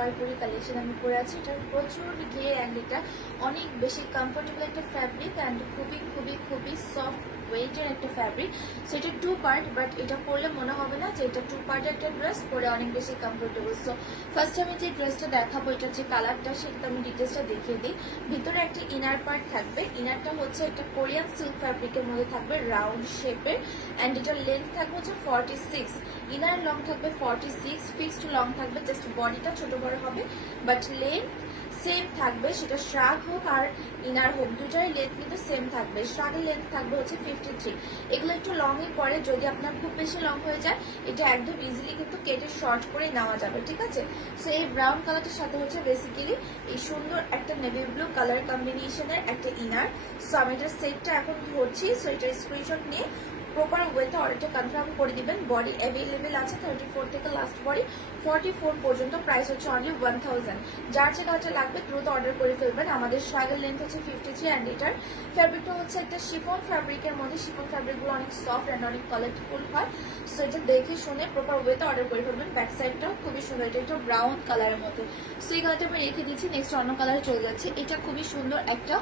Jaipuri collection আমি পরে আছি। এটা প্রচুর ঘের অ্যান্ড এটা অনেক বেশি কমফোর্টেবল একটা ফ্যাব্রিক অ্যান্ড খুবই খুবই খুবই সফট ওয়েটের একটা ফ্যাব্রিক। সো এটা 2 পার্ট, বাট এটা পরলে মনে হবে না যে এটা 2 পার্টের একটা ড্রেস, পরে অনেক বেশি কমফোর্টেবল। সো ফার্স্ট আমি যে ড্রেসটা দেখাবো, এটা যে কালারটা সেটা আমি ডিটেলসটা দেখিয়ে দিই। ভিতরে একটা ইনার পার্ট থাকবে। ইনারটা হচ্ছে একটা কোরিয়ান সিল্ক ফ্যাব্রিকের মধ্যে থাকবে, রাউন্ড শেপের অ্যান্ড এটার লেন্থ থাকবে হচ্ছে 46, ইনার লং থাকবে 46, ফিক্সড লং থাকবে, জাস্ট বডিটা ছোট বড় হবে, বাট লেন্থ সেম থাকবে। সেটা শ্রাগ হোক আর ইনার হোক, দুটারই লেন্থ কিন্তু সেম থাকবে। শ্রাগের লেন্থ থাকবে হচ্ছে 53। এগুলো একটু লংই পরে, যদি আপনার খুব বেশি লং হয়ে যায় এটা একদম ইজিলি কিন্তু কেটে শর্ট করে নেওয়া যাবে, ঠিক আছে। সো এই ব্রাউন কালারটার সাথে হচ্ছে বেসিক্যালি এই সুন্দর একটা নেভি ব্লু কালার কম্বিনেশনের একটা ইনার। সো আমি এটার সেটটা এখন ধরছি। সো এটার স্ক্রিনশট নিয়ে প্রপার ওয়েতে অর্ডারটা কনফার্ম করে দিবেন। বডি অ্যাভেলেবেল আছে 34 থেকে লাস্ট বডি 44 পর্যন্ত। প্রাইস হচ্ছে অনলি 1000। যার যে কালারটা লাগবে দ্রুত অর্ডার করে ফেলবেন। আমাদের শ্রাগের লেন্থ হচ্ছে 53 অ্যান্ড এটার ফ্যাব্রিকটা হচ্ছে একটা শিফন ফ্যাব্রিকের মধ্যে। শিফন ফ্যাব্রিকগুলো অনেক সফট অ্যান্ড অনেক কালারফুল হয়। সো এটা দেখে শুনে প্রপার ওয়েতে অর্ডার করে ফেলবেন। ব্যাক সাইডটাও খুবই সুন্দর, এটা একটা ব্রাউন কালারের মধ্যে। সো এই কালারটা আমি রেখে দিচ্ছি। নেক্সট অন্য কালারে চলে যাচ্ছে। এটা খুবই সুন্দর একটা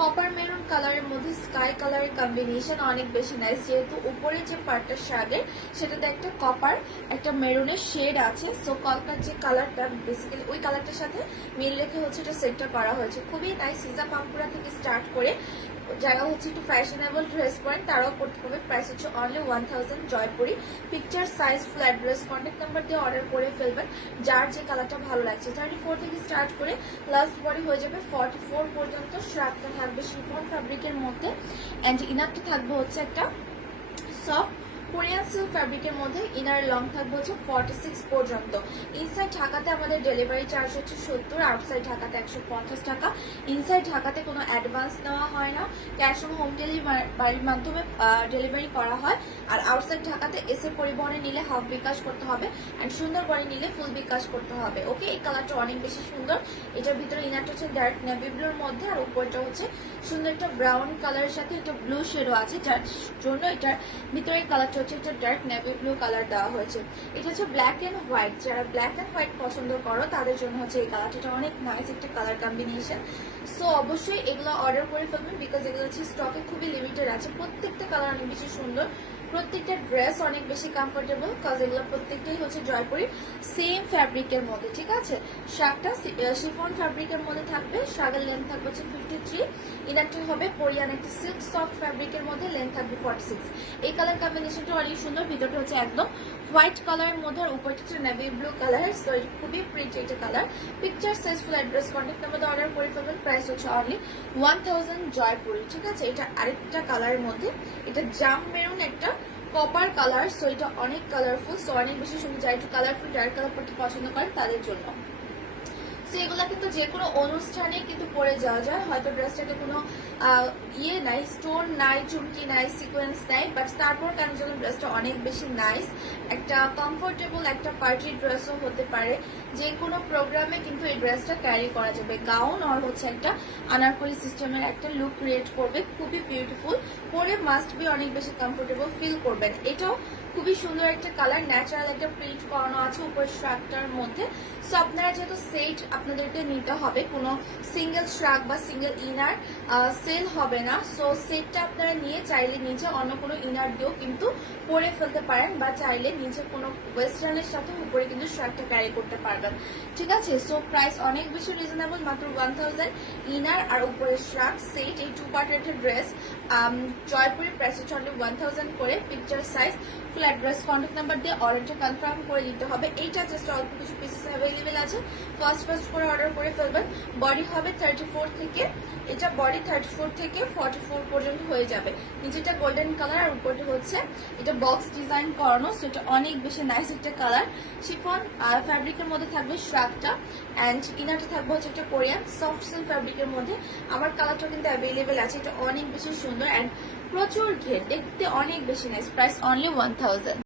কপার মেরুন কালারের মধ্যে স্কাই কালারের কম্বিনেশন, অনেক বেশি নাইস। যেহেতু উপরে যে পার্টটা শ্রাগের সেটাতে একটা কপার একটা মেরুনের শেড আছে। সো কলকার যে কালারটা বেসিক্যালি ওই কালারটার সাথে মিল রেখে হচ্ছে এটা সেটটা করা হয়েছে। খুবই নাইস। সিজা পাম্পুরা থেকে স্টার্ট করে যারা হচ্ছে একটু ফ্যাশনেবল ড্রেস পরেন তারাও করতে পারবে। প্রাইস হচ্ছে only 1000 Jaipuri. Picture size full address contact number দিয়ে অর্ডার করে ফেলবেন। যার যে কালারটা ভালো লাগছে। 34 থেকে স্টার্ট করে লাস্ট বডি হয়ে যাবে 44 পর্যন্ত। শ্রাগটা থাকবে শিফন ফ্যাব্রিকের মধ্যে অ্যান্ড ইনারটা থাকবে হচ্ছে একটা সফট কোরিয়ান সিল্ক ফ্যাব্রিকের মধ্যে। ইনার লং থাকবে হচ্ছে 46 পর্যন্ত। ইনসাইড ঢাকাতে আমাদের ডেলিভারি চার্জ হচ্ছে 70, আউটসাইড ঢাকাতে 150 টাকা। ইনসাইড ঢাকাতে কোনো অ্যাডভান্স নেওয়া হয় না, ক্যাশ অন হোম ডেলিভারির মাধ্যমে ডেলিভারি করা হয়। আর আউটসাইড ঢাকাতে এসে পরিবহনে নিলে হাফ বিকাশ করতে হবে অ্যান্ড সুন্দরবনে নিলে ফুল বিকাশ করতে হবে। ওকে, এই কালারটা অনেক বেশি সুন্দর। এটার ভিতরে ইনারটা হচ্ছে ডার্ক নেভি ব্লুর মধ্যে আর উপরটা হচ্ছে সুন্দর একটা ব্রাউন কালারের সাথে একটা ব্লু শেডও আছে, যার জন্য এটার ভিতরে কালারটা হচ্ছে একটা ডার্ক নেভি ব্লু কালার দেওয়া হয়েছে। এটা হচ্ছে ব্ল্যাক এন্ড হোয়াইট। যারা ব্ল্যাক এন্ড হোয়াইট পছন্দ করো তাদের জন্য হচ্ছে এই কালারটা অনেক নাইস একটা কালার কম্বিনেশন। সো অবশ্যই এগুলো অর্ডার করে ফেলবেন, বিকজ এগুলো হচ্ছে স্টকে খুবই লিমিটেড আছে। প্রত্যেকটা কালার অনেক বেশি সুন্দর, প্রত্যেকটা ড্রেস অনেক বেশি কমফোর্টেবল, কজ এগুলো প্রত্যেকটাই হচ্ছে জয়পুরি সেম ফ্যাব্রিকের মধ্যে, ঠিক আছে। শ্রাগটা শিফন ফ্যাব্রিকের মধ্যে থাকবে। শ্রাগের লেন্থ থাকবে হচ্ছে 53, ইনারটা হবে কোরিয়ান একটা সিল্ক সফট ফ্যাব্রিকের মধ্যে, লেন্থ থাকবে 46। এই কালার কম্বিনেশনটা অনেক সুন্দর। ভিতরটা হচ্ছে একদম হোয়াইট কালারের মধ্যে আর উপরটা হচ্ছে নেভি ব্লু কালার। সো খুবই প্রিটি একটা colour. Picture size full address contact number order করে ফেলবেন। প্রাইস হচ্ছে অনলি 1000 জয়পুরি, ঠিক আছে। এটা আরেকটা কালারের মধ্যে, এটা জাম মেরুন একটা কপার কালার। সো এটা অনেক কালারফুল, সো অনেক বেশি সুন্দর। যারা একটু কালারফুল ডার্ক কালার পড়তে পছন্দ করেন তাদের জন্য। সো এগুলা কিন্তু যে কোনো অনুষ্ঠানে কিন্তু পরে যাওয়া যায়। হয়তো ড্রেসটাতে কোনো ইয়ে নাই, স্টোন নাই, চুমকি নাই, সিকোয়েন্স নাই, বাট তারপর কেন যেন ড্রেসটা অনেক বেশি নাইস। একটা কমফোর্টেবল একটা পার্টির ড্রেসও হতে পারে। যে কোনো প্রোগ্রামে কিন্তু এই ড্রেসটা ক্যারি করা যাবে। গাউন আর হচ্ছে একটা আনারকলি সিস্টেমের একটা লুক ক্রিয়েট করবে, খুবই বিউটিফুল। পরে মাস্ট বি অনেক বেশি কমফোর্টেবল ফিল করবেন। এটাও খুবই সুন্দর একটা কালার, ন্যাচারাল একটা প্রিন্ট করানো আছে উপর শ্রাগটার মধ্যে। সো আপনারা যেহেতু সেট আপনাদেরকে নিতে হবে, কোনো সিঙ্গেল শ্রাগ বা সিঙ্গেল ইনার সেল হবে না। সো সেটটা আপনারা নিয়ে চাইলে নিচে অন্য কোনো ইনার দিয়েও কিন্তু পরে ফেলতে পারেন, বা চাইলে নিচে কোনো ওয়েস্টার্নের সাথে উপরে কিন্তু শ্রাগটা ক্যারি করতে পারবেন, ঠিক আছে। সো প্রাইস অনেক বেশি রিজনেবল, মাত্র 1000। ইনার আর উপরে শ্রাগ সেট, এই 2 পার্টের একটা ড্রেস জয়পুরি। প্রাইস হচ্ছে অনলি 1000 করে। Picture size full address contact number দিয়ে অর্ডারটা কনফার্ম করে দিতে হবে। এইটা জাস্ট অল্প কিছু পিসেস অ্যাভেলেবেল আছে, ফার্স্ট করে অর্ডার করে ফেলবেন। বডি হবে 34 থেকে, এটা বডি 34 থেকে 44 পর্যন্ত হয়ে যাবে। নিচেটা গোল্ডেন কালার আর উপরটা হচ্ছে এটা বক্স ডিজাইন করানো। সো এটা অনেক বেশি নাইস একটা কালার। শিফন ফ্যাব্রিকের মধ্যে থাকবে শ্রাগটা অ্যান্ড ইনারটা থাকবে হচ্ছে একটা কোরিয়ান সফট সিল্ক ফ্যাব্রিকের মধ্যে। আমার কালারটা কিন্তু অ্যাভেলেবেল আছে। এটা অনেক বেশি সুন্দর অ্যান্ড প্রচুর ঘের, দেখতে অনেক বেশি নাইস। Price only 1000।